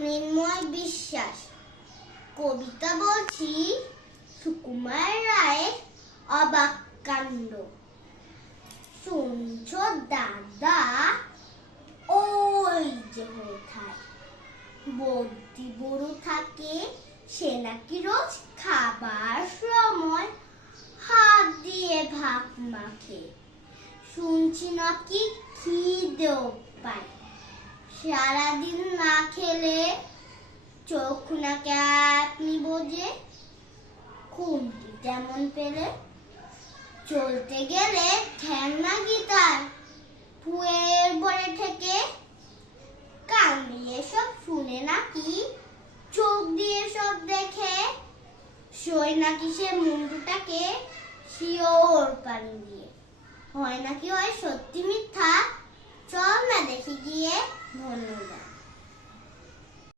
মৃন্ময় বিশ্বাস। কবিতা বলছি সুকুমার রায়ের অবাক কাণ্ড। শুনছো দাদা, ওই যে কোথায় বদ্যি বুড়ো থাকে, সে নাকি রোজ খাবার সময় হাত দিয়ে ভাত মাখে। শুনছি নাকি খিদেও পায়, সারাদিন না খেলে চোখ নাকি আপনি বোঝে। খুন্তি তেমন পেলে চলতে গেলে ঠ্যাং নাকি তার ফুয়ের বলে ঠেকে। কান দিয়ে সব শুনে নাকি চোখ দিয়ে সব দেখে, সই নাকি সে মুন্ডুটাকে শিওর পানি দিয়ে। হয় নাকি হয় সত্যি মিথ্যা, চল না দেখি গিয়ে। ধন্যবাদ।